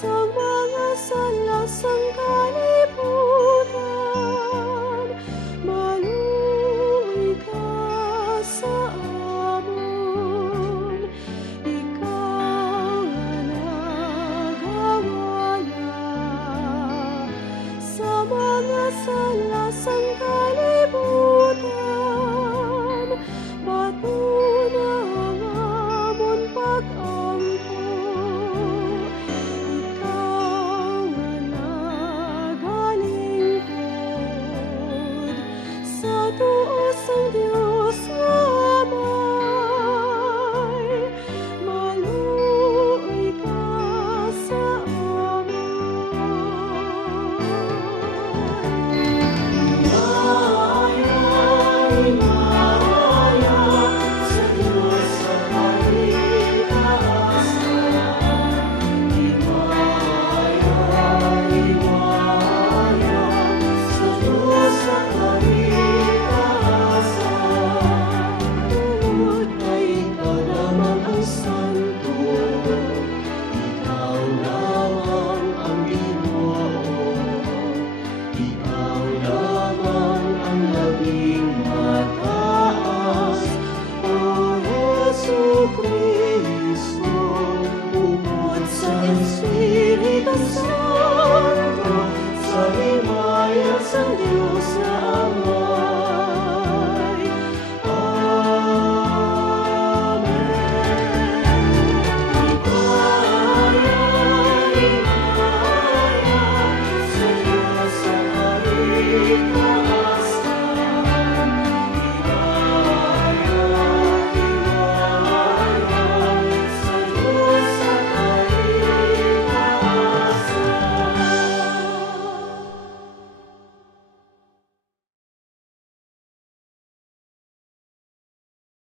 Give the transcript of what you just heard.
sa mga salasang kalibutan. Maluoy ka sa amon, ikaw nga nagawala sa mga salasang kalibutan. Patuna ang amon pag-ampo, ikaw nga nagalingkod sa tuos ang Dios Amay. Maluoy ka sa amon. Tungod kay ikaw lamang ang santo, ikaw lamang ang Ginoo, ikaw lamang ang labing mataas, O Jesucristo, bukod sa Espiritu Santo.